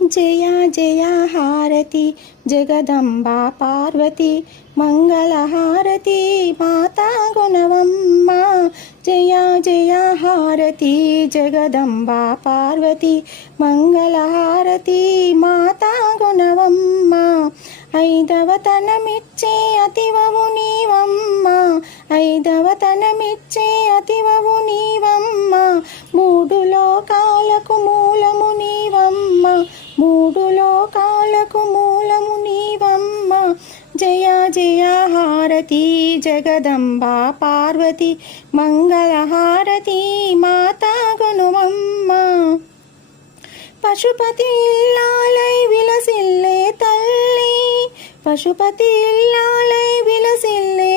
జయ జయ హారతి జగదంబా పార్వతి మంగళహారతి మాతా గుణవమ్మ జయ జయ హారతి జగదంబా పార్వతి మంగళహారతి మాతా గుణవమ్మ ఐదవతనమిచ్చే అతివవు నీవమ్మ ఐదవతనమిచ్చే అతివవు నీవమ్మ మూడు లోకాలకు మూలము నీవమ్మ మూడు లోకాలకు మూలము నీవమ్మ జయ జయ హారతి జగదంబా పార్వతి మంగళహారతి మాతా గుణవమ్మ పశుపతి ఇల్లాలై విలసిల్లే తల్లి పశుపతి ఇల్లాలై విలసిల్లే